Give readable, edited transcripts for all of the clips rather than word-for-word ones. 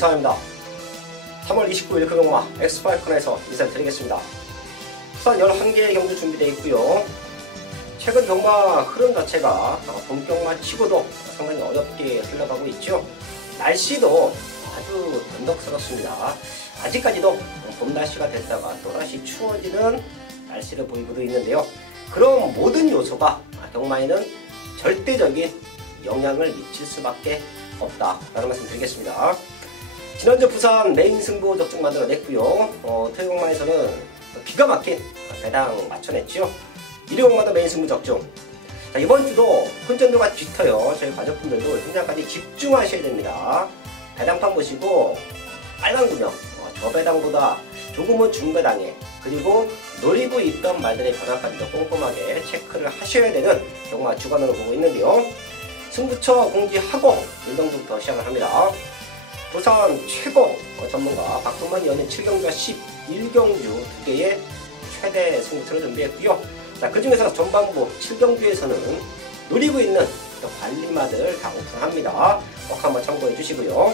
유상입니다. 3월 29일 금요일마 엑스파이컨에서 인사드리겠습니다. 우선 11개의 경주 준비되어 있고요. 최근 경마 흐름 자체가 본격만 치고도 상당히 어렵게 흘러가고 있죠. 날씨도 아주 변덕스럽습니다. 아직까지도 봄 날씨가 됐다가 또다시 추워지는 날씨를 보이고도 있는데요. 그런 모든 요소가 경마에는 절대적인 영향을 미칠 수밖에 없다라는 말씀 드리겠습니다. 지난주 부산 메인 승부 적중 만들어냈고요. 토요경마에서는 기가 막힌 배당 맞춰냈죠. 일요경마도 메인 승부 적중. 자, 이번 주도 혼전도가 짙어요. 저희 가족분들도 현장까지 집중하셔야 됩니다. 배당판 보시고 빨간 구명, 저배당보다 조금은 중배당에, 그리고 노리고 있던 말들의 변화까지도 꼼꼼하게 체크를 하셔야 되는 경마 주간으로 보고 있는데요. 승부처 공지하고 일경주부터 시작을 합니다. 부산 최고 전문가 박동만 위원이 7경주와 11경주 2개의 최대 승부처를 준비했고요. 자, 그 중에서 전반부 7경주에서는 노리고 있는 관리마들 다 오픈합니다. 꼭 한번 참고해 주시고요.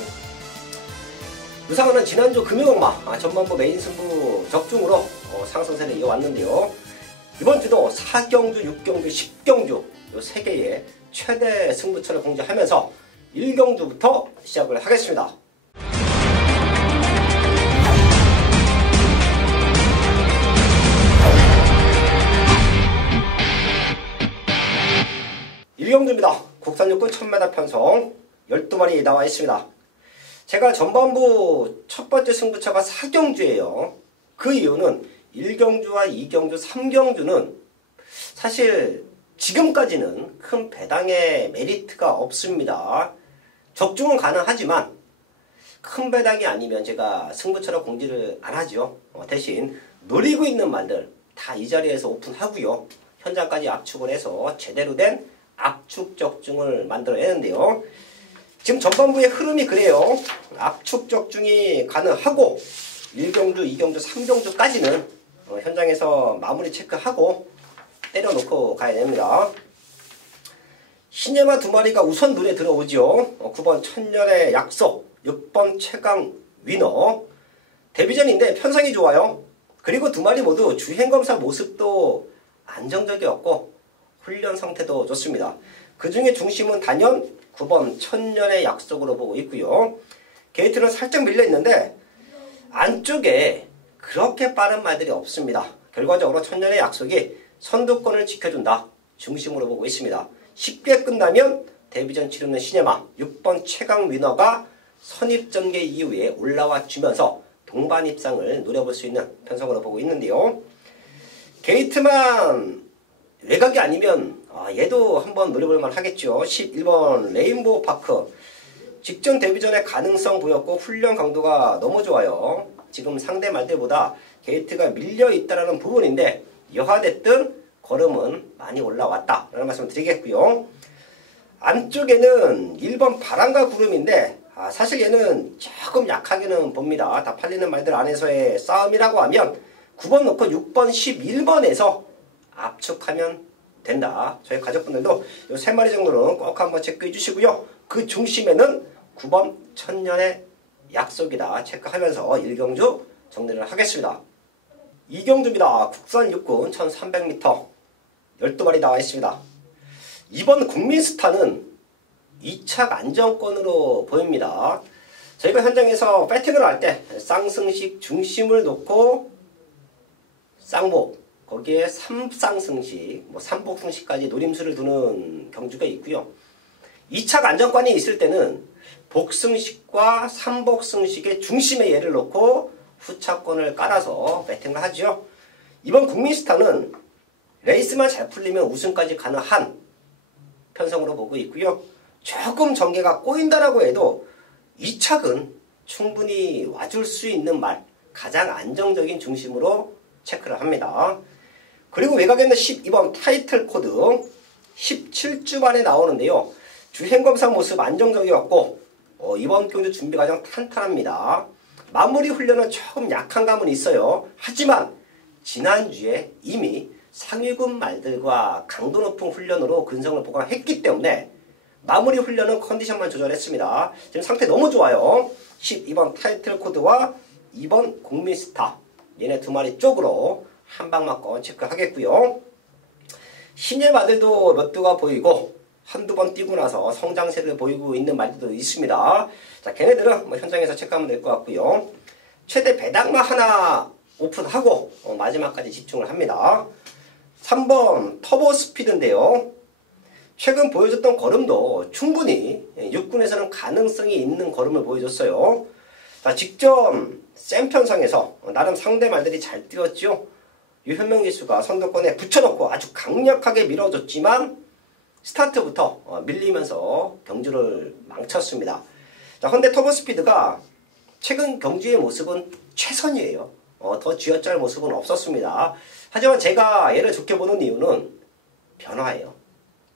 유상은은 지난주 금요경마 전반부 메인 승부 적중으로 상승세를 이어왔는데요. 이번 주도 4경주, 6경주, 10경주 요 3개의 최대 승부처를 공지하면서 1경주부터 시작을 하겠습니다. 일경주입니다. 국산 육군 1000m 편성 12마리 나와 있습니다. 제가 전반부 첫 번째 승부처가 4경주예요. 그 이유는 1경주와 2경주, 3경주는 사실 지금까지는 큰 배당의 메리트가 없습니다. 적중은 가능하지만 큰 배당이 아니면 제가 승부처로 공지를 안 하죠. 대신 노리고 있는 말들 다 이 자리에서 오픈하고요. 현장까지 압축을 해서 제대로 된 압축 적중을 만들어내는데요. 지금 전반부의 흐름이 그래요. 압축 적중이 가능하고 1경주, 2경주, 3경주까지는 현장에서 마무리 체크하고 때려놓고 가야 됩니다. 신예마 2마리가 우선 눈에 들어오죠. 9번 천년의 약속, 6번 최강 위너. 데뷔전인데 편성이 좋아요. 그리고 2마리 모두 주행검사 모습도 안정적이었고 훈련 상태도 좋습니다. 그 중에 중심은 단연 9번 천년의 약속으로 보고 있고요. 게이트는 살짝 밀려있는데 안쪽에 그렇게 빠른 말들이 없습니다. 결과적으로 천년의 약속이 선두권을 지켜준다 중심으로 보고 있습니다. 쉽게 끝나면 데뷔전 치르는 신예마 6번 최강 위너가 선입전개 이후에 올라와 주면서 동반 입상을 노려볼 수 있는 편성으로 보고 있는데요. 게이트만 외곽이 아니면 얘도 한번 노려볼만 하겠죠. 11번 레인보우 파크. 직전 데뷔전에 가능성 보였고 훈련 강도가 너무 좋아요. 지금 상대 말들보다 게이트가 밀려있다는 부분인데 여하됐든 걸음은 많이 올라왔다 라는 말씀을 드리겠고요. 안쪽에는 1번 바람과 구름인데 사실 얘는 조금 약하게는 봅니다. 다 팔리는 말들 안에서의 싸움이라고 하면 9번 놓고 6번, 11번에서 압축하면 된다. 저희 가족분들도 이 3마리 정도는 꼭 한번 체크해 주시고요. 그 중심에는 9번 천년의 약속이다 체크하면서 1경주 정리를 하겠습니다. 2경주입니다. 국산 육군 1300m 12마리 나와 있습니다. 이번 국민스타는 2착 안정권으로 보입니다. 저희가 현장에서 배팅을 할 때 쌍승식 중심을 놓고 쌍복, 거기에 3쌍승식, 3복승식까지 노림수를 두는 경주가 있고요. 2착 안정권이 있을 때는 복승식과 3복승식의 중심에 얘를 놓고 후차권을 깔아서 배팅을 하죠. 이번 국민스타는 레이스만 잘 풀리면 우승까지 가능한 편성으로 보고 있고요. 조금 전개가 꼬인다라고 해도 2착은 충분히 와줄 수 있는 말, 가장 안정적인 중심으로 체크를 합니다. 그리고 외곽에는 12번 타이틀 코드 17주 만에 나오는데요. 주행검사 모습 안정적이었고 이번 경주 준비 과정 탄탄합니다. 마무리 훈련은 조금 약한 감은 있어요. 하지만 지난주에 이미 상위군 말들과 강도 높은 훈련으로 근성을 보강했기 때문에 마무리 훈련은 컨디션만 조절했습니다. 지금 상태 너무 좋아요. 12번 타이틀 코드와 2번 국민스타 얘네 두 마리 쪽으로 한 방 맞고 체크하겠고요. 신예 말들도 몇 두가 보이고 한두 번 뛰고 나서 성장세를 보이고 있는 말들도 있습니다. 자, 걔네들은 뭐 현장에서 체크하면 될 것 같고요. 최대 배당만 하나 오픈하고 마지막까지 집중을 합니다. 3번 터보 스피드인데요. 최근 보여줬던 걸음도 충분히 육군에서는 가능성이 있는 걸음을 보여줬어요. 자, 직전 센 편성에서 나름 상대 말들이 잘 뛰었죠. 유현명 기수가 선두권에 붙여놓고 아주 강력하게 밀어줬지만 스타트부터 밀리면서 경주를 망쳤습니다. 자, 근데 터보스피드가 최근 경주의 모습은 최선이에요. 더 쥐어짤 모습은 없었습니다. 하지만 제가 얘를 좋게 보는 이유는 변화예요.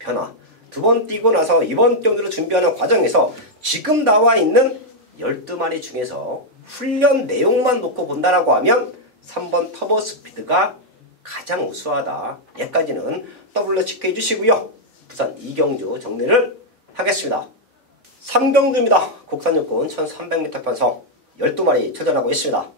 변화. 두 번 뛰고 나서 이번 경주를 준비하는 과정에서 지금 나와 있는 12마리 중에서 훈련 내용만 놓고 본다라고 하면 3번 터보스피드가 가장 우수하다. 여기까지는 더블로 체크해 주시고요. 부산 2경주 정리를 하겠습니다. 3경주입니다. 국산 육군 1300m 편성 12마리 출전하고 있습니다.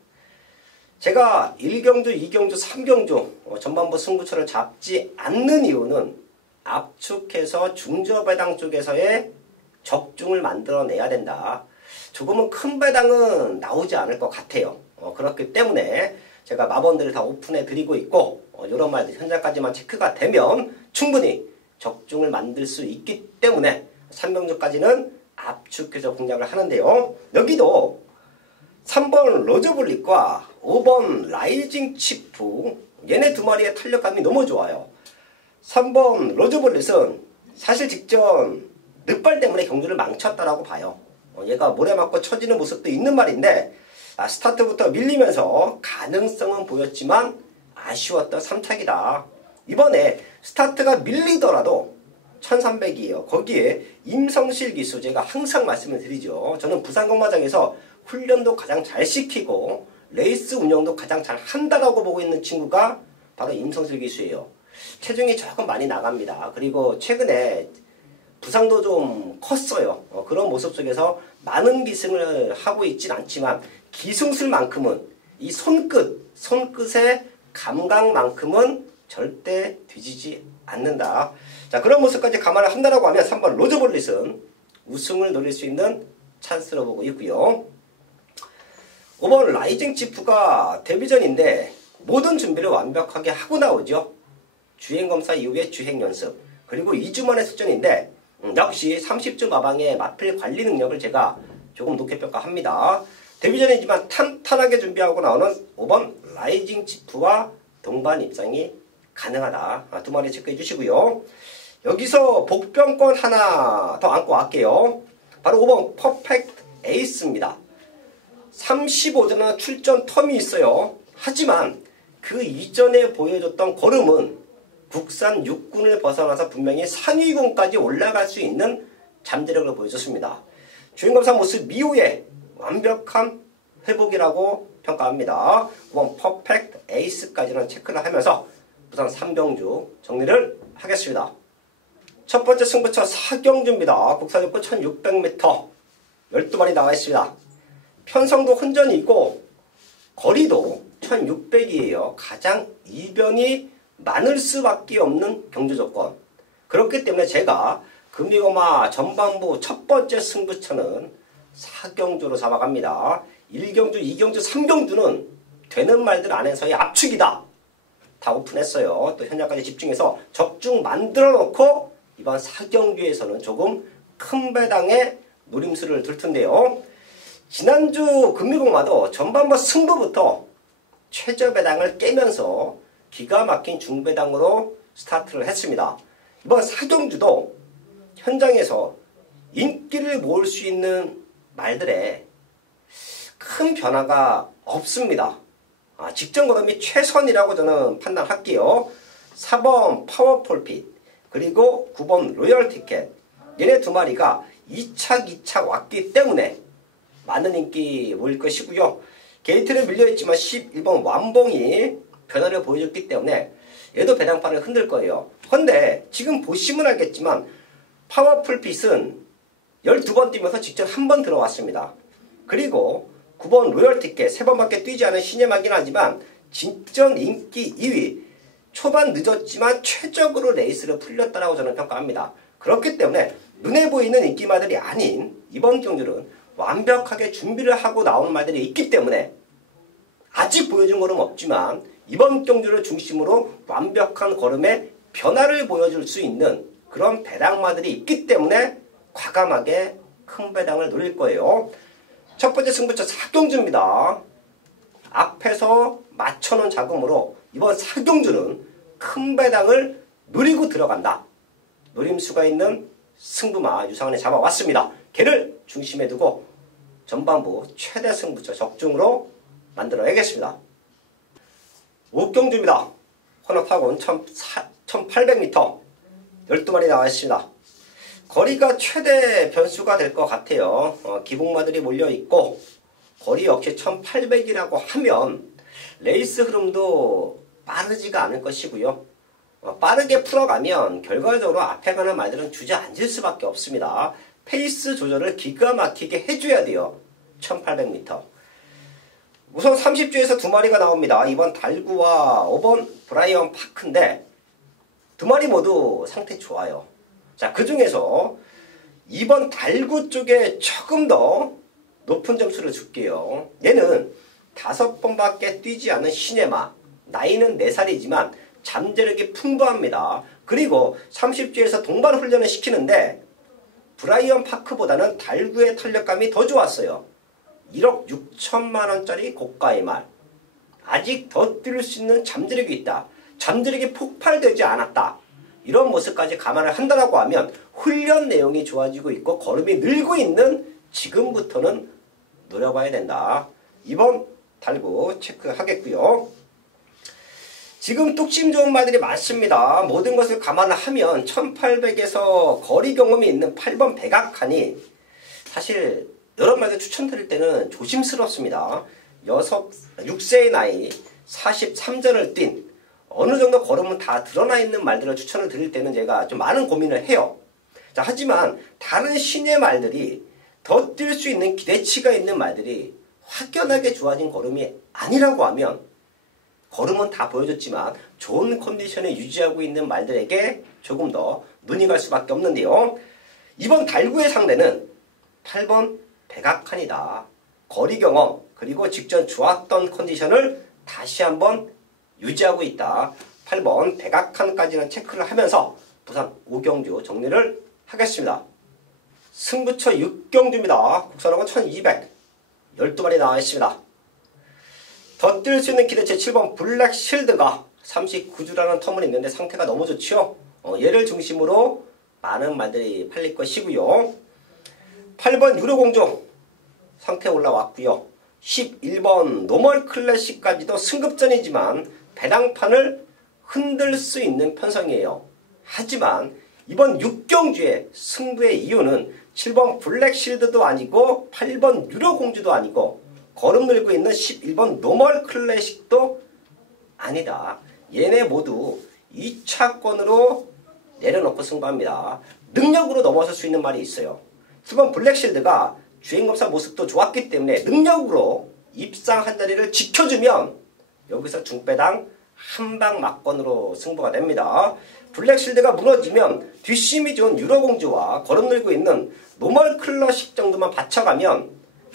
제가 1경주, 2경주, 3경주 전반부 승부처를 잡지 않는 이유는 압축해서 중저배당 쪽에서의 적중을 만들어내야 된다. 조금은 큰 배당은 나오지 않을 것 같아요. 그렇기 때문에 제가 마번들을 다 오픈해 드리고 있고 이런 말들 현장까지만 체크가 되면 충분히 적중을 만들 수 있기 때문에 3경주까지는 압축해서 공략을 하는데요. 여기도 3번 로저블릿과 5번 라이징 치프 얘네 두 마리의 탄력감이 너무 좋아요. 3번 로저블릿은 사실 직전 늑발 때문에 경주를 망쳤다라고 봐요. 얘가 모래 맞고 쳐지는 모습도 있는 말인데 스타트부터 밀리면서 가능성은 보였지만 아쉬웠던 3착이다. 이번에 스타트가 밀리더라도 1300이에요. 거기에 임성실 기수 제가 항상 말씀을 드리죠. 저는 부산공마장에서 훈련도 가장 잘 시키고 레이스 운영도 가장 잘 한다라고 보고 있는 친구가 바로 임성실 기수예요. 체중이 조금 많이 나갑니다. 그리고 최근에 부상도 좀 컸어요. 그런 모습 속에서 많은 기승을 하고 있진 않지만 기승술만큼은 이 손끝의 감각만큼은 절대 뒤지지 않는다. 자, 그런 모습까지 감안을 한다라고 하면 3번 로저볼릿은 우승을 노릴 수 있는 찬스로 보고 있고요. 5번 라이징 치프가 데뷔전인데 모든 준비를 완벽하게 하고 나오죠. 주행검사 이후에 주행연습 그리고 2주 만에 xuất 전인데 역시 30주 마방의 마필 관리 능력을 제가 조금 높게 평가합니다. 데뷔전이지만 탄탄하게 준비하고 나오는 5번 라이징 치프와 동반 입상이 가능하다. 두 마리 체크해 주시고요. 여기서 복병권 하나 더 안고 갈게요. 바로 5번 퍼펙트 에이스입니다. 35전은 출전 텀이 있어요. 하지만 그 이전에 보여줬던 걸음은 국산 육군을 벗어나서 분명히 상위군까지 올라갈 수 있는 잠재력을 보여줬습니다. 주행검사 모습 이후에 완벽한 회복이라고 평가합니다. 5번 퍼펙트 에이스까지는 체크를 하면서 부산 3경주 정리를 하겠습니다. 첫 번째 승부처 4경주입니다. 국산 육군 1600m 12마리 나와 있습니다. 편성도 혼전이고 거리도 1600이에요. 가장 이변이 많을 수밖에 없는 경주 조건. 그렇기 때문에 제가 금리고마 전반부 첫 번째 승부처는 4경주로 잡아갑니다. 1경주, 2경주, 3경주는 되는 말들 안에서의 압축이다. 다 오픈했어요. 또 현장까지 집중해서 적중 만들어 놓고 이번 4경주에서는 조금 큰 배당의 노림수를 둘 텐데요. 지난주 금리고마도 전반부 승부부터 최저 배당을 깨면서 기가 막힌 중배당으로 스타트를 했습니다. 이번 4경주도 현장에서 인기를 모을 수 있는 말들에 큰 변화가 없습니다. 직전 걸음이 최선이라고 저는 판단할게요. 4번 파워폴핏 그리고 9번 로열 티켓 얘네 두 마리가 2착 왔기 때문에 많은 인기 모일 것이고요. 게이트를 밀려있지만 11번 완봉이 변화를 보여줬기 때문에 얘도 배당판을 흔들 거예요. 그런데 지금 보시면 알겠지만 파워풀 핏은 12번 뛰면서 직전 한 번 들어왔습니다. 그리고 9번 로열 티켓 3번밖에 뛰지 않은 신예마긴 하지만 직전 인기 2위, 초반 늦었지만 최적으로 레이스를 풀렸다라고 저는 평가합니다. 그렇기 때문에 눈에 보이는 인기마들이 아닌 이번 경주는 완벽하게 준비를 하고 나온 말들이 있기 때문에 아직 보여준 걸음 없지만 이번 경주를 중심으로 완벽한 걸음의 변화를 보여줄 수 있는 그런 배당마들이 있기 때문에 과감하게 큰 배당을 노릴 거예요. 첫 번째 승부처 4경주입니다. 앞에서 맞춰놓은 자금으로 이번 4경주는 큰 배당을 노리고 들어간다. 노림수가 있는 승부마 유상원에 잡아왔습니다. 걔를 중심에 두고 전반부 최대 승부처 적중으로 만들어야겠습니다. 5경주입니다. 혼합타곤 1800m 12마리 나와 있습니다. 거리가 최대 변수가 될 것 같아요. 기복마들이 몰려있고 거리 역시 1800이라고 하면 레이스 흐름도 빠르지가 않을 것이고요. 빠르게 풀어가면 결과적으로 앞에 가는 말들은 주저앉을 수밖에 없습니다. 페이스 조절을 기가 막히게 해줘야 돼요. 1800m. 우선 30주에서 2마리가 나옵니다. 2번 달구와 5번 브라이언 파크인데 2마리 모두 상태 좋아요. 자, 그 중에서 2번 달구 쪽에 조금 더 높은 점수를 줄게요. 얘는 5번밖에 뛰지 않은 신예마. 나이는 4살이지만 잠재력이 풍부합니다. 그리고 30주에서 동반 훈련을 시키는데 브라이언 파크보다는 달구의 탄력감이 더 좋았어요. 1억 6천만 원짜리 고가의 말. 아직 더 뛸 수 있는 잠재력이 있다. 잠재력이 폭발되지 않았다. 이런 모습까지 감안을 한다고 하면 훈련 내용이 좋아지고 있고 걸음이 늘고 있는 지금부터는 노려봐야 된다. 이번 달구 체크하겠고요. 지금 뚝심 좋은 말들이 많습니다. 모든 것을 감안을 하면 1800에서 거리 경험이 있는 8번 백악한이 사실 여러 말들 추천드릴 때는 조심스럽습니다. 6세의 나이 43전을 뛴 어느 정도 걸음은 다 드러나 있는 말들을 추천을 드릴 때는 제가 좀 많은 고민을 해요. 자, 하지만 다른 신의 말들이 더 뛸 수 있는 기대치가 있는 말들이 확연하게 좋아진 걸음이 아니라고 하면 걸음은 다 보여줬지만 좋은 컨디션에 유지하고 있는 말들에게 조금 더 눈이 갈 수밖에 없는데요. 이번 달구의 상대는 8번 백악한이다. 거리 경험 그리고 직전 좋았던 컨디션을 다시 한번 유지하고 있다. 8번 백악한까지는 체크를 하면서 부산 5경주 정리를 하겠습니다. 승부처 6경주입니다. 국산하고 1200 12마리 나와 있습니다. 더 뛸 수 있는 기대체 7번 블랙 실드가 39주라는 텀은 있는데 상태가 너무 좋죠. 얘를 중심으로 많은 말들이 팔릴 것이고요. 8번 유로공주 상태 올라왔고요. 11번 노멀 클래식까지도 승급전이지만 배당판을 흔들 수 있는 편성이에요. 하지만 이번 6경주의 승부의 이유는 7번 블랙실드도 아니고 8번 유로공주도 아니고 걸음 늘고 있는 11번 노멀 클래식도 아니다. 얘네 모두 2차권으로 내려놓고 승부합니다. 능력으로 넘어설 수 있는 말이 있어요. 7번 블랙실드가 주행검사 모습도 좋았기 때문에 능력으로 입상 한 자리를 지켜주면 여기서 중배당 한방 막건으로 승부가 됩니다. 블랙실드가 무너지면 뒷심이 좋은 유로공주와 걸음 늘고 있는 노멀 클래식 정도만 받쳐가면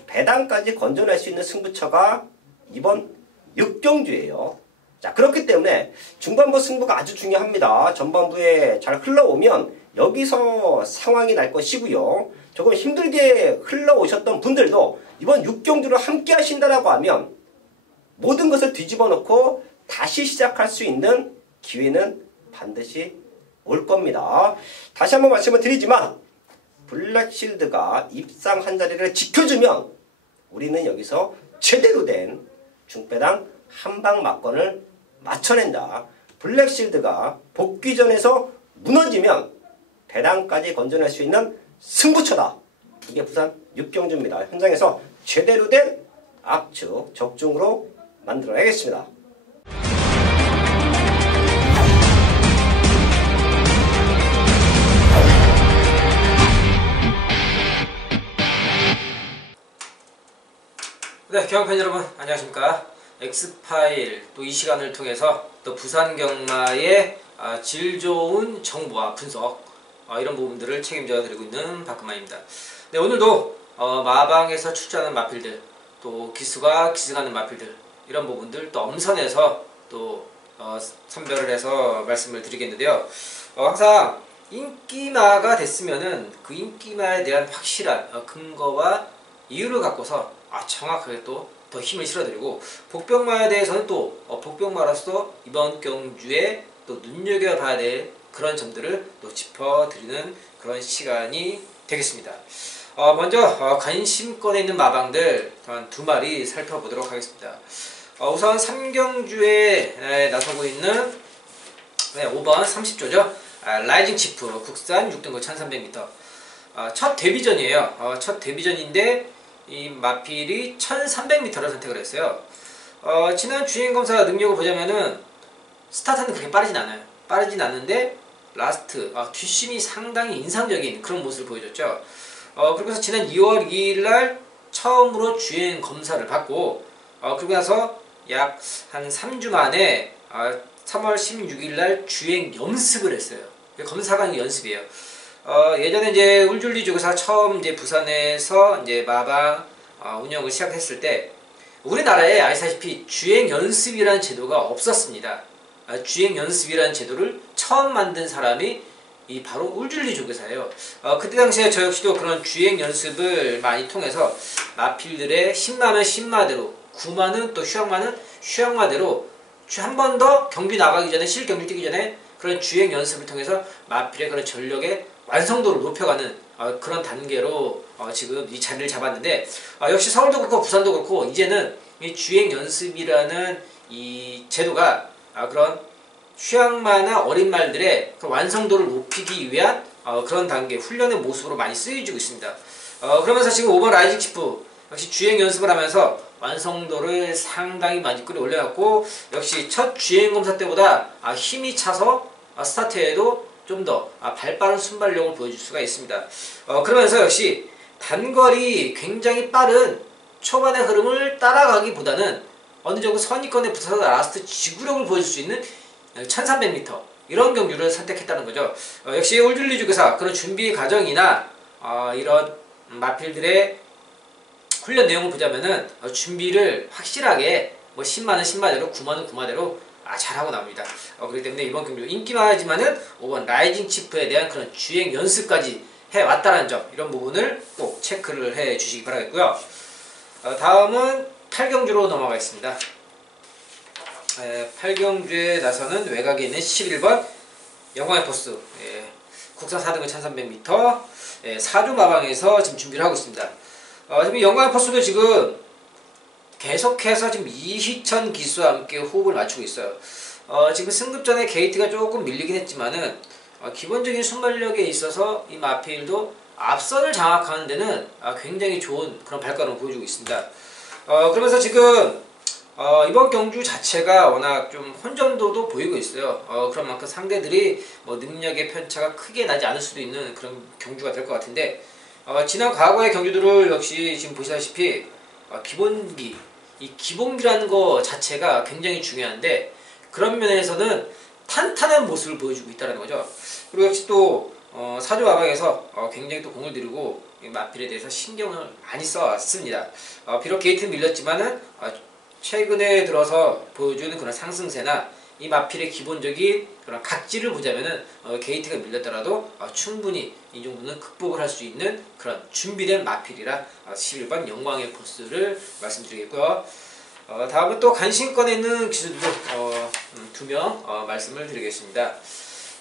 배당까지 건져낼 수 있는 승부처가 이번 6경주예요. 자, 그렇기 때문에 중반부 승부가 아주 중요합니다. 전반부에 잘 흘러오면 여기서 상황이 날 것이고요. 조금 힘들게 흘러오셨던 분들도 이번 6경주를 함께 하신다라고 하면 모든 것을 뒤집어 놓고 다시 시작할 수 있는 기회는 반드시 올 겁니다. 다시 한번 말씀을 드리지만 블랙실드가 입상 한 자리를 지켜주면 우리는 여기서 제대로 된 중배당 한방 막건을 맞춰낸다. 블랙실드가 복귀전에서 무너지면 배당까지 건져낼 수 있는 승부처다. 이게 부산 6경주입니다. 현장에서 제대로 된 압축 적중으로 만들어야겠습니다. 네, 경영팬 여러분 안녕하십니까. 엑스파일 또 이 시간을 통해서 또 부산 경마의 질 좋은 정보와 분석 이런 부분들을 책임져 드리고 있는 박근마입니다. 네, 오늘도 마방에서 출전하는 마필들 또 기수가 기승하는 마필들 이런 부분들 또 엄선해서 또 선별을 해서 말씀을 드리겠는데요. 항상 인기마가 됐으면은 그 인기마에 대한 확실한 근거와 이유를 갖고서 정확하게 또 더 힘을 실어드리고, 복병마에 대해서는 또 복병마로서 이번 경주에 또 눈여겨봐야 될 그런 점들을 또 짚어드리는 그런 시간이 되겠습니다. 먼저 관심권에 있는 마방들 한 두 마리 살펴보도록 하겠습니다. 우선 3경주에 나서고 있는 5번 30조죠. 라이징 치프 국산 6등급 1300m 첫 데뷔전이에요. 첫 데뷔전인데 이 마필이 1300m를 선택을 했어요. 지난 주행검사 능력을 보자면은 스타트는 그렇게 빠르진 않아요. 빠르진 않는데 라스트 뒷심이 상당히 인상적인 그런 모습을 보여줬죠. 그리고 지난 2월 2일날 처음으로 주행 검사를 받고 그리고 나서 약 한 3주 만에 3월 16일날 주행 연습을 했어요. 검사가 연습이에요. 예전에 이제 울줄리 조교사 처음 이제 부산에서 이제 마방 운영을 시작했을 때 우리나라에 아시다시피 주행 연습이라는 제도가 없었습니다. 주행 연습이라는 제도를 처음 만든 사람이 바로 울줄리 조교사예요. 그때 당시에 저 역시도 그런 주행 연습을 많이 통해서 마필들의 신마는 신마대로, 구마는 또 휴양마는 휴양마대로 한 번 더 경기 나가기 전에, 실경기 뛰기 전에 그런 주행 연습을 통해서 마필의 그런 전력의 완성도를 높여가는 그런 단계로 지금 이 자리를 잡았는데, 역시 서울도 그렇고 부산도 그렇고 이제는 이 주행 연습이라는 이 제도가 그런 휴양마나 어린 말들의 그 완성도를 높이기 위한 그런 단계 훈련의 모습으로 많이 쓰여지고 있습니다. 그러면서 지금 5번 라이징 치프 역시 주행 연습을 하면서 완성도를 상당히 많이 끌어올려갖고, 역시 첫 주행 검사 때보다 힘이 차서 스타트에도 좀 더 발빠른 순발력을 보여줄 수가 있습니다. 그러면서 역시 단거리 굉장히 빠른 초반의 흐름을 따라가기보다는 어느 정도 선입권에 붙어서 라스트 지구력을 보여줄 수 있는 1300m 이런 경주를 선택했다는 거죠. 역시 울줄리 조교사 그런 준비 과정이나 이런 마필들의 훈련 내용을 보자면은 준비를 확실하게 10만은 10마대로 9만은 9마대로 잘하고 나옵니다. 그렇기 때문에 이번 경주 인기마지만은 5번 라이징 치프에 대한 그런 주행 연습까지 해왔다는 점, 이런 부분을 꼭 체크를 해 주시기 바라겠고요. 다음은 8경주로 넘어가겠습니다. 8경주에 나서는 외곽에 있는 11번 영광의 포스, 국산 4등급 1300m 4주 마방에서 지금 준비를 하고 있습니다. 지금 영광의 포스도 지금 계속해서 지금 이희천 기수와 함께 호흡을 맞추고 있어요. 지금 승급 전에 게이트가 조금 밀리긴 했지만은 기본적인 순발력에 있어서 이 마필도 앞선을 장악하는 데는 굉장히 좋은 그런 발걸음을 보여주고 있습니다. 그러면서 지금 이번 경주 자체가 워낙 좀 혼전도도 보이고 있어요. 그런 만큼 상대들이 능력의 편차가 크게 나지 않을 수도 있는 그런 경주가 될 것 같은데, 지난 과거의 경주들을 역시 지금 보시다시피 기본기, 이 기본기라는 거 자체가 굉장히 중요한데 그런 면에서는 탄탄한 모습을 보여주고 있다는 거죠. 그리고 역시 또 사주 마방에서 굉장히 또 공을 들이고 마필에 대해서 신경을 많이 써왔습니다. 비록 게이트는 밀렸지만은 최근에 들어서 보여주는 그런 상승세나 이 마필의 기본적인 그런 각질을 보자면은 게이트가 밀렸더라도 충분히 이 정도는 극복을 할 수 있는 그런 준비된 마필이라 11번 영광의 포스를 말씀드리겠고요. 다음은 또 관심권에 있는 기수들도 2명 말씀을 드리겠습니다.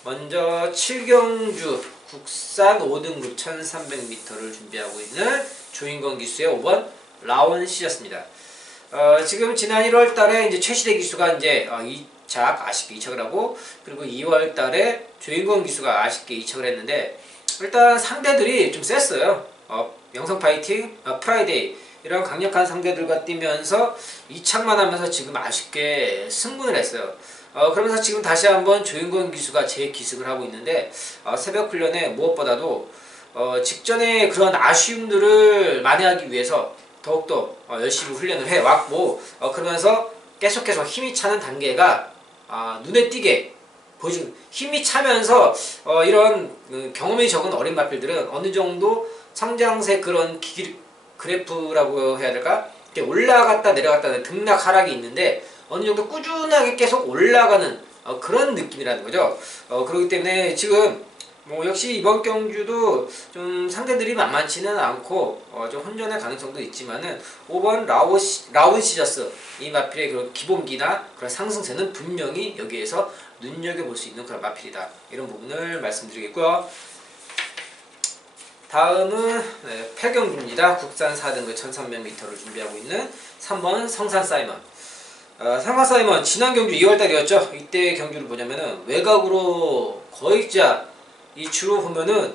먼저 7경주 국산 5등급 1300m를 준비하고 있는 조인건 기수의 5번 라원 씨였습니다. 지금 지난 1월 달에 이제 최시대 기수가 이제 아쉽게 이착을 하고, 그리고 2월 달에 조인건 기수가 아쉽게 이착을 했는데, 일단 상대들이 좀 셌어요. 영성 파이팅, 프라이데이 이런 강력한 상대들과 뛰면서 이착만 하면서 지금 아쉽게 승분을 했어요. 그러면서 지금 다시 한번 조인건 기수가 재기승을 하고 있는데, 새벽 훈련에 무엇보다도 직전에 그런 아쉬움들을 만회하기 위해서 더욱더 열심히 훈련을 해왔고 그러면서 계속해서 힘이 차는 단계가 눈에 띄게 보여지고 힘이 차면서 이런 경험이 적은 어린 마필들은 어느 정도 성장세 그런 그래프라고 해야 될까? 이렇게 올라갔다 내려갔다 등락 하락이 있는데 어느 정도 꾸준하게 계속 올라가는 그런 느낌이라는 거죠. 그렇기 때문에 지금 뭐 역시 이번 경주도 좀 상대들이 만만치는 않고 좀 혼전의 가능성도 있지만은 5번 라운 시저스 이 마필의 그런 기본기나 그런 상승세는 분명히 여기에서 눈여겨볼 수 있는 그런 마필이다. 이런 부분을 말씀드리겠고요. 다음은 8경주입니다. 국산 4등급 1300m를 준비하고 있는 3번 성산 사이먼. 성산 사이먼 지난 경주 2월달이었죠. 이때 경주를 보자면은 외곽으로 거의 진짜 이 주로 보면은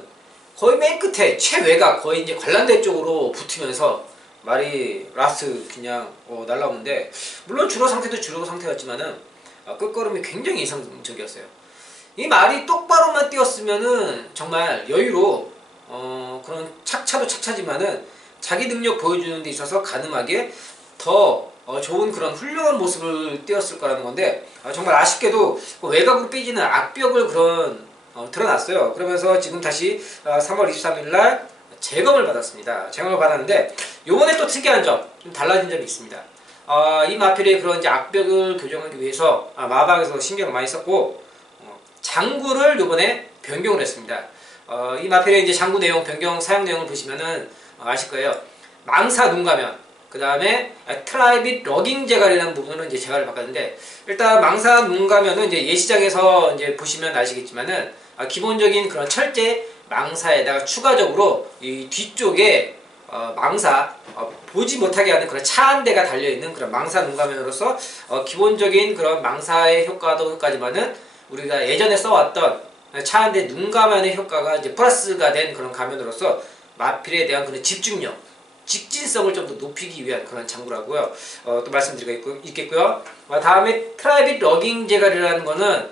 거의 맨 끝에 최외곽 거의 이제 관람대 쪽으로 붙으면서 말이 라스트 그냥 날라오는데 물론 주로 상태도 주로 상태였지만은 끝걸음이 굉장히 이상적이었어요. 이 말이 똑바로만 뛰었으면은 정말 여유로 그런 착차도 착차지만은 자기 능력 보여주는 데 있어서 가늠하게 더 좋은 그런 훌륭한 모습을 띄었을 거라는 건데 정말 아쉽게도 외곽으로 빼지는 악벽을 드러났어요. 그러면서 지금 다시 3월 23일 날 재검을 받았습니다. 재검을 받았는데 요번에 또 특이한 점, 좀 달라진 점이 있습니다. 이 마필의 그런 이제 악벽을 교정하기 위해서 마방에서 신경을 많이 썼고 장구를 요번에 변경을 했습니다. 이 마필의 이제 장구 내용, 변경 사용 내용을 보시면은 아실 거예요. 망사 눈가면, 그 다음에 트라이빗 러깅 제갈이라는 부분으로 이제 제갈을 바꿨는데 일단 망사 눈가면은 이제 예시장에서 이제 보시면 아시겠지만은 기본적인 그런 철제 망사에다가 추가적으로 이 뒤쪽에 망사 보지 못하게 하는 그런 차 한 대가 달려있는 그런 망사 눈가면으로서 기본적인 그런 망사의 효과도까지만은 우리가 예전에 써왔던 차 한 대 눈가면의 효과가 이제 플러스가 된 그런 가면으로서 마필에 대한 그런 집중력, 직진성을 좀 더 높이기 위한 그런 장구라고요. 또 말씀드리고 있겠고요. 다음에 트라이빗 러깅 제갈이라는 거는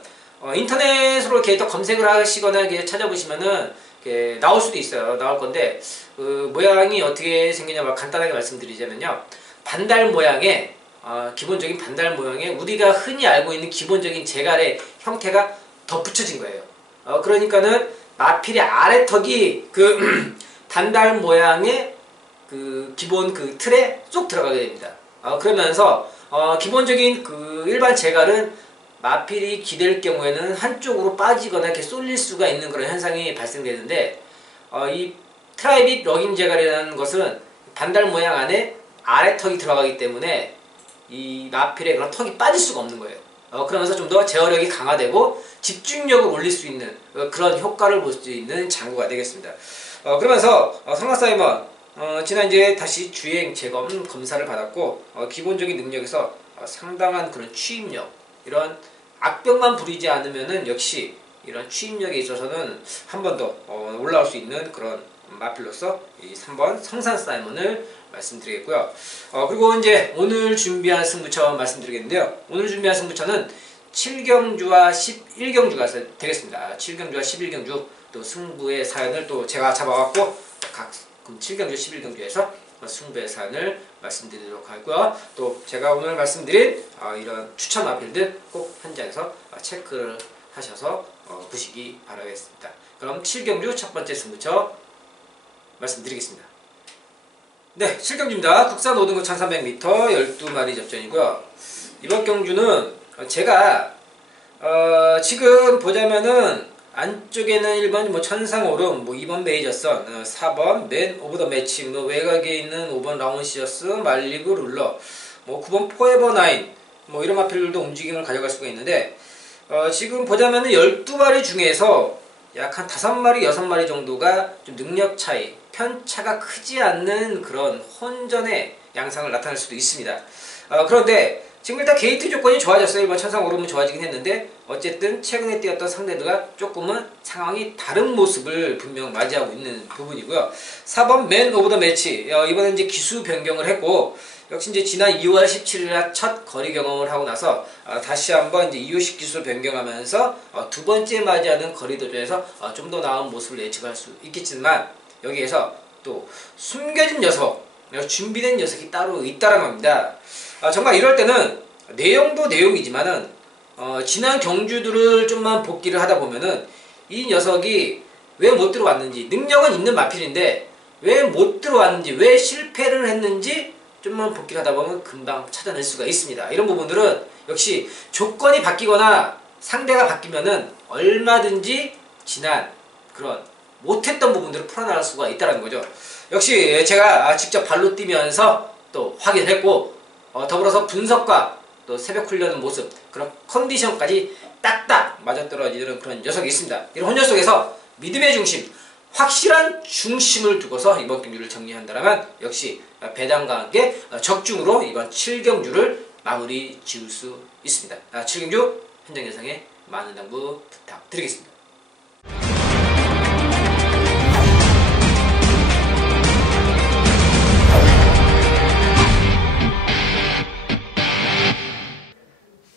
인터넷으로 이렇게 또 검색을 하시거나 이렇게 찾아보시면은 이렇게 나올 수도 있어요. 나올 건데 그 모양이 어떻게 생기냐 간단하게 말씀드리자면요. 반달 모양의 기본적인 반달 모양의 우리가 흔히 알고 있는 기본적인 제갈의 형태가 덧붙여진 거예요. 그러니까는 마필의 아래턱이 그 단달 모양의 그 기본 그 틀에 쏙 들어가게 됩니다. 그러면서 기본적인 그 일반 제갈은 마필이 기댈 경우에는 한쪽으로 빠지거나 이렇게 쏠릴 수가 있는 그런 현상이 발생되는데 이 트라이빗 러깅 제갈이라는 것은 반달 모양 안에 아래턱이 들어가기 때문에 이 마필의 그런 턱이 빠질 수가 없는 거예요. 그러면서 좀 더 제어력이 강화되고 집중력을 올릴 수 있는 그런 효과를 볼 수 있는 장구가 되겠습니다. 그러면서 성산 사이먼 지난 이제 다시 주행 재검 검사를 받았고 기본적인 능력에서 상당한 그런 취입력, 이런 악병만 부리지 않으면은 역시 이런 취입력에 있어서는 한 번 더 올라올 수 있는 그런 마필로서 이 3번 성산 사이먼을 말씀드리겠고요. 그리고 이제 오늘 준비한 승부처 말씀드리겠는데요. 오늘 준비한 승부처는 7경주와 11경주가 되겠습니다. 7경주와 11경주 또 승부의 사연을 또 제가 잡아왔고 각 7경주, 11경주에서 승부의 사연을 말씀드리도록 하고요. 또 제가 오늘 말씀드린 이런 추천 마필들 꼭 현장에서 체크를 하셔서 보시기 바라겠습니다. 그럼 7경주 첫 번째 승부처 말씀드리겠습니다. 네, 7경주입니다. 국산 5등급 1300m 12마리 접전이고요. 이번 경주는 제가 지금 보자면은 안쪽에는 1번 천상오름, 2번 메이저선, 4번 맨 오브 더 매치, 외곽에 있는 5번 라운 시저스, 말리그 룰러, 9번 포에버 나인, 이런 마필들도 움직임을 가져갈 수가 있는데 지금 보자면은 12마리 중에서 약 한 5마리, 6마리 정도가 좀 능력 차이, 편차가 크지 않는 그런 혼전의 양상을 나타낼 수도 있습니다. 그런데 지금 일단 게이트 조건이 좋아졌어요. 1번 천상오름은 좋아지긴 했는데 어쨌든 최근에 뛰었던 상대들과 조금은 상황이 다른 모습을 분명 맞이하고 있는 부분이고요. 4번 맨 오브 더 매치, 이번엔 이제 기수 변경을 했고 역시 이제 지난 2월 17일에 첫 거리 경험을 하고 나서 다시 한번 이제 이유식 기수를 변경하면서 두 번째 맞이하는 거리 도전에서 좀 더 나은 모습을 예측할 수 있겠지만 여기에서 또 숨겨진 녀석, 준비된 녀석이 따로 있다는 겁니다. 정말 이럴 때는 내용도 내용이지만은 지난 경주들을 좀만 복기를 하다 보면은 이 녀석이 왜 못 들어왔는지, 능력은 있는 마필인데 왜 못 들어왔는지, 왜 실패를 했는지 좀만 복기를 하다 보면 금방 찾아낼 수가 있습니다. 이런 부분들은 역시 조건이 바뀌거나 상대가 바뀌면은 얼마든지 지난 그런 못했던 부분들을 풀어나갈 수가 있다는 거죠. 역시 제가 직접 발로 뛰면서 또 확인했고, 더불어서 분석과 또 새벽 훈련 모습, 그런 컨디션까지 딱딱 맞아떨어지는 그런 녀석이 있습니다. 이런 혼혈 속에서 믿음의 중심, 확실한 중심을 두고서 이번 경주를 정리한다면 역시 배당과 함께 적중으로 이번 7경주를 마무리 지을 수 있습니다. 7경주 현장 예상에 많은 당부 부탁드리겠습니다.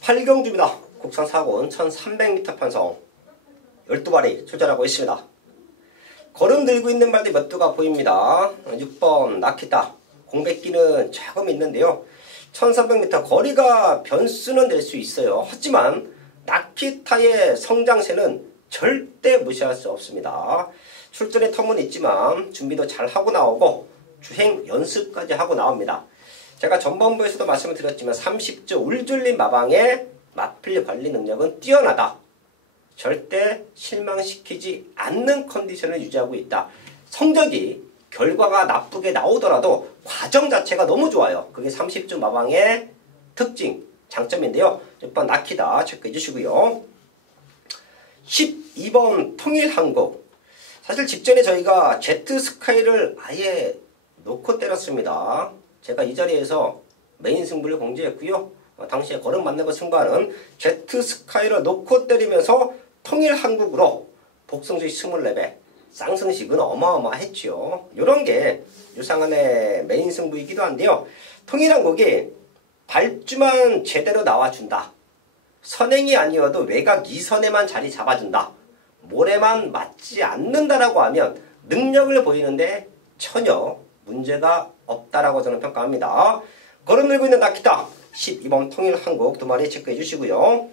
팔경주입니다. 국산 4군 1300m 편성 12마리 출전하고 있습니다. 걸음 들고 있는 말들 몇 두가 보입니다. 6번 나키타 공백기는 조금 있는데요. 1300m 거리가 변수는 될 수 있어요. 하지만 나키타의 성장세는 절대 무시할 수 없습니다. 출전의 텀은 있지만 준비도 잘 하고 나오고 주행 연습까지 하고 나옵니다. 제가 전반부에서도 말씀을 드렸지만 30주 울줄린 마방의 마필 관리 능력은 뛰어나다. 절대 실망시키지 않는 컨디션을 유지하고 있다. 성적이 결과가 나쁘게 나오더라도 과정 자체가 너무 좋아요. 그게 30주 마방의 특징, 장점인데요. 6번 나키다 체크해 주시고요. 12번 통일한국. 사실 직전에 저희가 제트스카이를 아예 놓고 때렸습니다. 제가 이 자리에서 메인 승부를 공지했고요. 당시에 걸음 맞는 거 승부하는 제트스카이를 놓고 때리면서 통일한국으로 복승식 24배 쌍승식은 어마어마했죠. 이런 게 유상한의 메인 승부이기도 한데요. 통일한국이 발주만 제대로 나와준다. 선행이 아니어도 외곽 2선에만 자리 잡아준다. 모래만 맞지 않는다라고 하면 능력을 보이는데 전혀 문제가 없다라고 저는 평가합니다. 걸음 들고 있는 나키타 12번 통일한국 2마리 체크해 주시고요.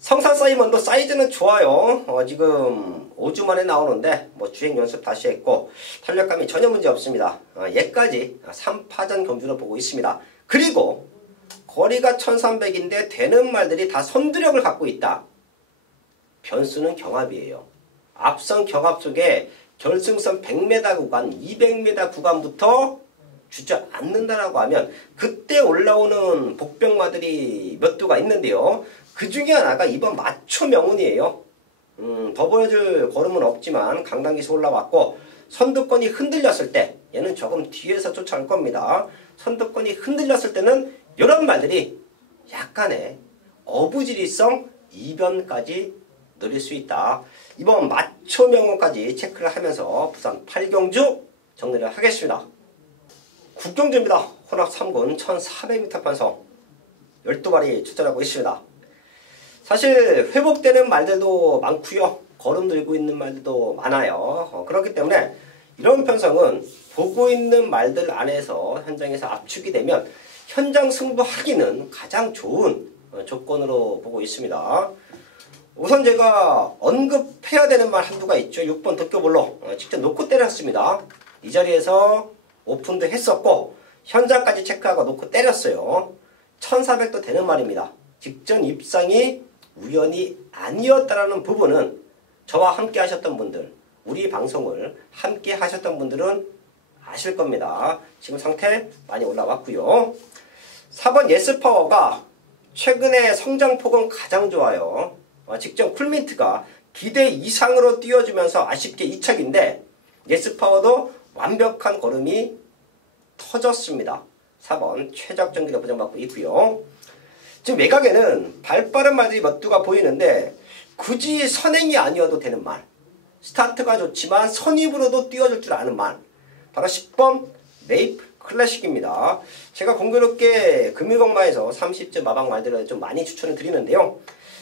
성산 사이먼도 사이즈는 좋아요. 지금 5주 만에 나오는데 주행 연습 다시 했고 탄력감이 전혀 문제 없습니다. 얘까지 3파전 경주로 보고 있습니다. 그리고 거리가 1300인데 되는 말들이 다 선두력을 갖고 있다. 변수는 경합이에요. 앞선 경합 속에 결승선 100m 구간, 200m 구간부터 주저앉는다라고 하면 그때 올라오는 복병마들이 몇 두가 있는데요. 그 중에 하나가 이번 마초 명운이에요. 더 보여줄 걸음은 없지만 강당기에서 올라왔고 선두권이 흔들렸을 때 얘는 조금 뒤에서 쫓아올 겁니다. 선두권이 흔들렸을 때는 이런 말들이 약간의 어부지리성 이변까지 노릴 수 있다. 이번 마초 명운까지 체크를 하면서 부산 8경주 정리를 하겠습니다. 국경주입니다. 혼합 3군 1400m 편성 12마리 출전하고 있습니다. 사실 회복되는 말들도 많고요. 걸음 들고 있는 말들도 많아요. 그렇기 때문에 이런 편성은 보고 있는 말들 안에서 현장에서 압축이 되면 현장 승부하기는 가장 좋은 조건으로 보고 있습니다. 우선 제가 언급해야 되는 말 한두가 있죠. 6번 도쿄볼로 직접 놓고 때렸습니다. 이 자리에서 오픈도 했었고 현장까지 체크하고 놓고 때렸어요. 1400도 되는 말입니다. 직전 입상이 우연이 아니었다라는 부분은 저와 함께 하셨던 분들, 우리 방송을 함께 하셨던 분들은 아실 겁니다. 지금 상태 많이 올라왔고요. 4번 예스파워가 최근에 성장폭은 가장 좋아요. 직전 쿨민트가 기대 이상으로 띄워주면서 아쉽게 2착인데 예스파워도 완벽한 걸음이 터졌습니다. 4번 최적정기로 보장받고 있고요. 지금 외곽에는 발빠른 말들이 몇 두가 보이는데 굳이 선행이 아니어도 되는 말, 스타트가 좋지만 선입으로도 띄워줄 줄 아는 말, 바로 10번 메이플 클래식입니다. 제가 공교롭게 금일공마에서 30점 마방 말들을 좀 많이 추천을 드리는데요.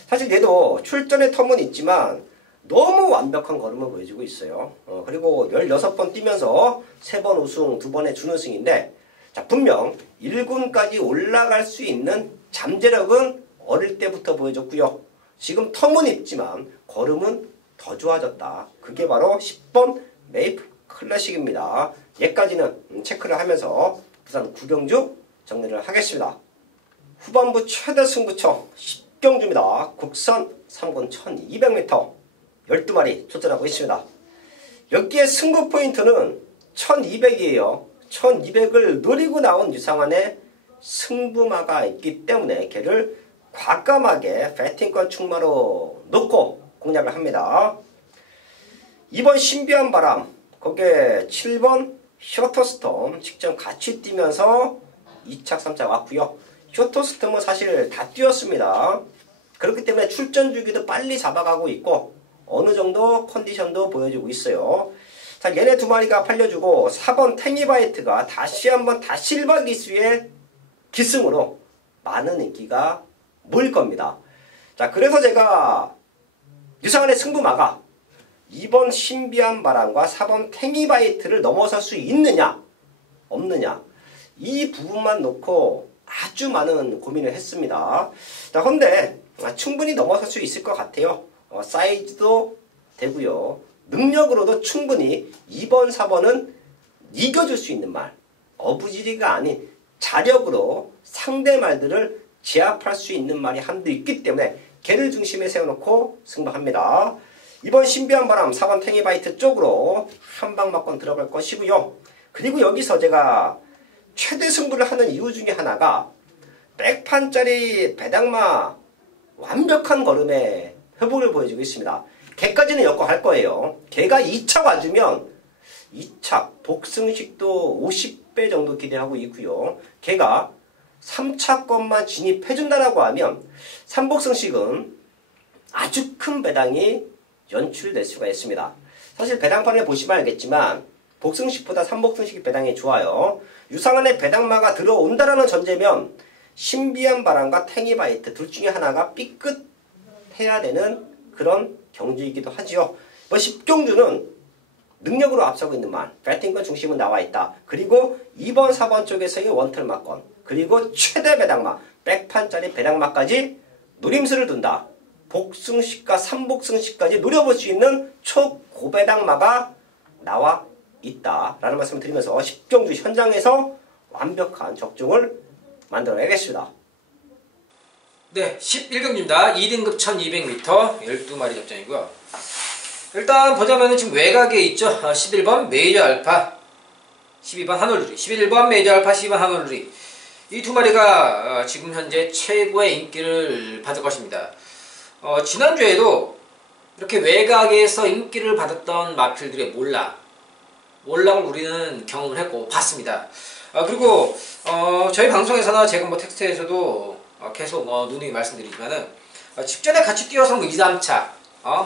사실 얘도 출전의 텀은 있지만 너무 완벽한 걸음을 보여주고 있어요. 그리고 16번 뛰면서 3번 우승, 2번의 준우승인데, 자, 분명 1군까지 올라갈 수 있는 잠재력은 어릴 때부터 보여줬고요. 지금 텀은 있지만 걸음은 더 좋아졌다. 그게 바로 10번 메이플 클래식입니다. 얘까지는 체크를 하면서 부산 9경주 정리를 하겠습니다. 후반부 최대 승부처 10경주입니다. 국선 3군 1200m 12마리 출전하고 있습니다. 여기에 승부 포인트는 1200이에요. 1200을 노리고 나온 유상환의 승부마가 있기 때문에 걔를 과감하게 배팅권 충마로 놓고 공략을 합니다. 2번 신비한 바람, 거기에 7번 쇼터스톰 직전 같이 뛰면서 2착 3착 왔고요. 쇼터스톰은 사실 다 뛰었습니다. 그렇기 때문에 출전 주기도 빨리 잡아가고 있고 어느 정도 컨디션도 보여주고 있어요. 자, 얘네 2마리가 팔려주고 4번 탱이바이트가 다시 한번 다시 1박 2수의 기승으로 많은 인기가 모일 겁니다. 자, 그래서 제가 유상환의 승부마가 2번 신비한 바람과 4번 탱이바이트를 넘어설 수 있느냐 없느냐 이 부분만 놓고 아주 많은 고민을 했습니다. 자, 근데 충분히 넘어설 수 있을 것 같아요. 사이즈도 되고요. 능력으로도 충분히 2번, 4번은 이겨줄 수 있는 말. 어부지리가 아닌 자력으로 상대 말들을 제압할 수 있는 말이 한두 있기 때문에 걔를 중심에 세워놓고 승부합니다. 2번 신비한 바람, 4번 탱이바이트 쪽으로 한방 맞고 들어갈 것이고요. 그리고 여기서 제가 최대 승부를 하는 이유 중에 하나가 백판짜리 배당마 완벽한 걸음의 회복을 보여주고 있습니다. 걔까지는 엮어갈 거예요. 걔가 2차 와주면 2차 복승식도 50배 정도 기대하고 있고요. 걔가 3차권만 진입해준다라고 하면 3복승식은 아주 큰 배당이 연출될 수가 있습니다. 사실 배당판을 보시면 알겠지만 복승식보다 3복승식 배당이 좋아요. 유상환의 배당마가 들어온다라는 전제면 신비한 바람과 탱이바이트 둘 중에 하나가 삐끗해야 되는 그런 경주이기도 하지요. 10경주는 능력으로 앞서고 있는 말, 배팅권 중심은 나와 있다. 그리고 2번, 4번 쪽에서의 원털마권, 그리고 최대 배당마, 백판짜리 배당마까지 노림수를 둔다. 복승식과 3복승식까지 노려볼 수 있는 초고배당마가 나와 있다. 라는 말씀을 드리면서 10경주 현장에서 완벽한 적중을 만들어야겠습니다. 네, 11경주입니다. 2등급 1200m 12마리 접전이고요. 일단 보자면 지금 외곽에 있죠. 11번 메이저 알파, 12번 한올누리, 11번 메이저 알파, 12번 한올누리. 이 2마리가 지금 현재 최고의 인기를 받을 것입니다. 지난주에도 이렇게 외곽에서 인기를 받았던 마필들의 몰락을 우리는 경험을 했고 봤습니다. 그리고 저희 방송에서나 제가 뭐 텍스트에서도 계속 누누이 말씀드리지만은 직전에 같이 뛰어서 뭐 2, 3차,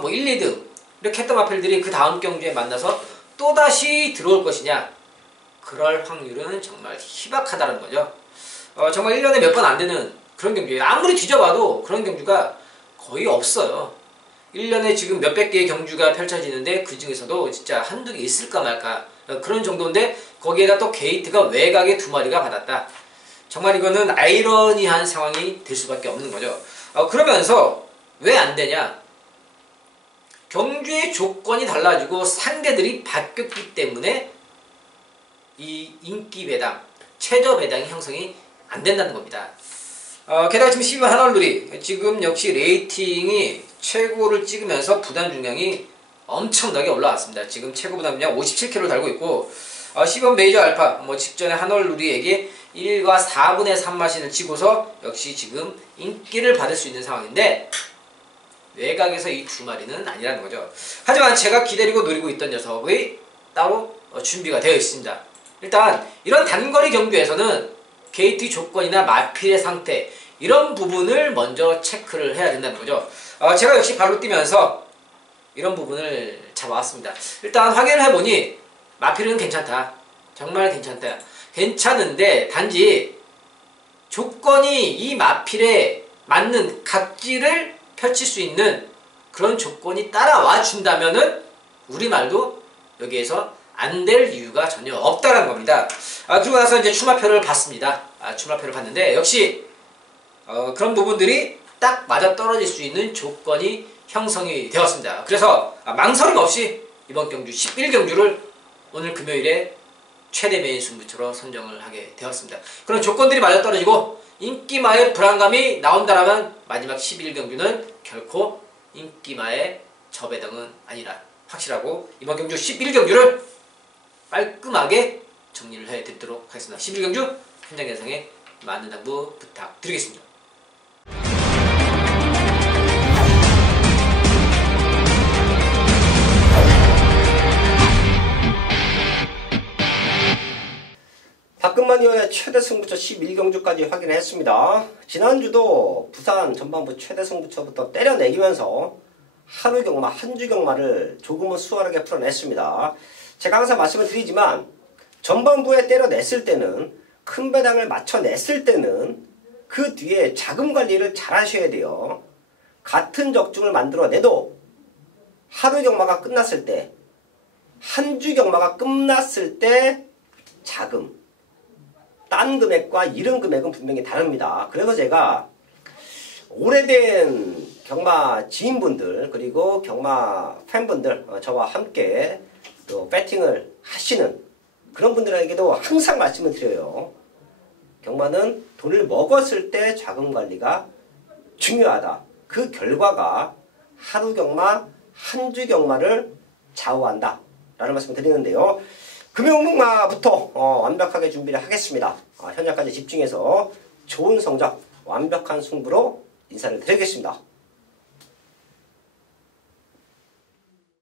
뭐 1, 2등 이렇게 했던 마필들이 그 다음 경주에 만나서 또다시 들어올 것이냐, 그럴 확률은 정말 희박하다는 거죠. 정말 1년에 몇 번 안 되는 그런 경주예요. 아무리 뒤져봐도 그런 경주가 거의 없어요. 1년에 지금 몇백 개의 경주가 펼쳐지는데 그 중에서도 진짜 한두 개 있을까 말까 그런 정도인데 거기에다 또 게이트가 외곽에 2마리가 받았다. 정말 이거는 아이러니한 상황이 될 수밖에 없는 거죠. 그러면서 왜 안 되냐? 경주의 조건이 달라지고 상대들이 바뀌었기 때문에 이 인기 배당, 최저 배당이 형성이 안 된다는 겁니다. 게다가 지금 12번 한올누리 지금 역시 레이팅이 최고를 찍으면서 부담 중량이 엄청나게 올라왔습니다. 지금 최고 부담 중량 57kg를 달고 있고 12번 메이저 알파 뭐 직전에 한올누리에게 1과 4분의 3마신을 치고서 역시 지금 인기를 받을 수 있는 상황인데 외곽에서 이 2마리는 아니라는 거죠. 하지만 제가 기다리고 노리고 있던 녀석이 따로 준비가 되어 있습니다. 일단 이런 단거리 경주에서는 게이트 조건이나 마필의 상태 이런 부분을 먼저 체크를 해야 된다는 거죠. 제가 역시 발로 뛰면서 이런 부분을 잡아왔습니다. 일단 확인을 해보니 마필은 괜찮다. 정말 괜찮다. 괜찮은데 단지 조건이 이 마필에 맞는 각질을 펼칠 수 있는 그런 조건이 따라와 준다면은 우리말도 여기에서 안 될 이유가 전혀 없다는 겁니다. 그리고 나서 이제 출마표를 봤습니다. 출마표를 봤는데 역시 그런 부분들이 딱 맞아 떨어질 수 있는 조건이 형성이 되었습니다. 그래서 망설임 없이 이번 경주 11경주를 오늘 금요일에 최대 메인 승부처로 선정을 하게 되었습니다. 그런 조건들이 맞아 떨어지고 인기마의 불안감이 나온다라면 마지막 11경주는 결코 인기마의 저배당은 아니라 확실하고 이번 경주 11경주를 깔끔하게 정리를 해드리도록 하겠습니다. 11경주 현장 예상에 많은 당부 부탁드리겠습니다. 박근만 의원의 최대 승부처 11경주까지 확인을 했습니다. 지난주도 부산 전반부 최대 승부처부터 때려내기면서 하루 경마, 한 주 경마를 조금은 수월하게 풀어냈습니다. 제가 항상 말씀을 드리지만 전반부에 때려냈을 때는 큰 배당을 맞춰냈을 때는 그 뒤에 자금 관리를 잘 하셔야 돼요. 같은 적중을 만들어내도 하루 경마가 끝났을 때, 한 주 경마가 끝났을 때 자금, 딴 금액과 이른 금액은 분명히 다릅니다. 그래서 제가 오래된 경마 지인분들 그리고 경마 팬분들 저와 함께 또 배팅을 하시는 그런 분들에게도 항상 말씀을 드려요. 경마는 돈을 먹었을 때 자금 관리가 중요하다. 그 결과가 하루 경마, 한 주 경마를 좌우한다 라는 말씀을 드리는데요. 금요일마부터 완벽하게 준비를 하겠습니다. 현장까지 집중해서 좋은 성적, 완벽한 승부로 인사를 드리겠습니다.